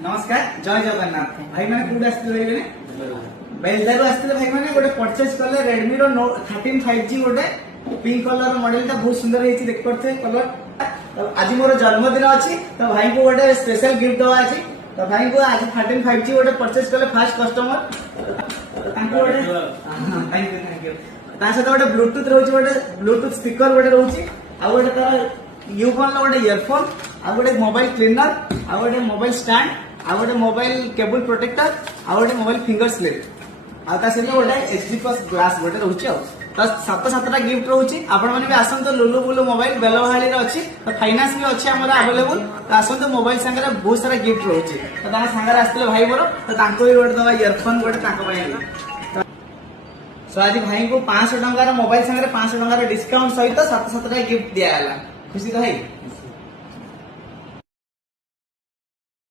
नमस्कार जय जगन्नाथ भाई मैंने कौट आसते बेलदारू आसते भाई मैंने गोटे परचेज कले रेडमी रो 13 5G गोटे पिंक कलर मॉडल टा बहुत सुंदर है देख पड़ते कलर। तो आज मोर जन्मदिन अच्छी तो भाई को गोटे स्पेशल गिफ्ट दवा अच्छी तो भाई को आज 13 5G गोटे परचेज कले फास्ट कस्टमर थैंक यू ता सहित गोटे ब्लूटूथ रोचे गोटे ब्लूटूथ स्पीकर गोटे रोचे आ गोटे तार यूफोन गोटे इयरफोन आ गोटे मोबाइल क्लीनर आ गोटे मोबाइल स्टैंड आ गोटे मोबाइल केबल प्रोटेक्टर आ गोटे मोबाइल फिंगर स्लिप आ ता सहित गोटे एचडी प्लस ग्लास गोटे रोचे तो सात सातटा गिफ्ट रोचे आपण माने भी आसंतो लुलु बुलु मोबाइल बेलवाहाली रे अछि तो फाइनांस भी अछि हमर अवेलेबल तो आसंतो मोबाइल संगे बहुत सारा गिफ्ट रोचे तो ता संगे आस्ते भाई मोर तो तांको भी गोटे दवा इयरफोन गोटे तांको पई सो आज भाई को 500 टंकार मोबाइल संगे 500 टंकार डिस्काउंट सहित सात सातटा गिफ्ट दिया खुशी तो भाई।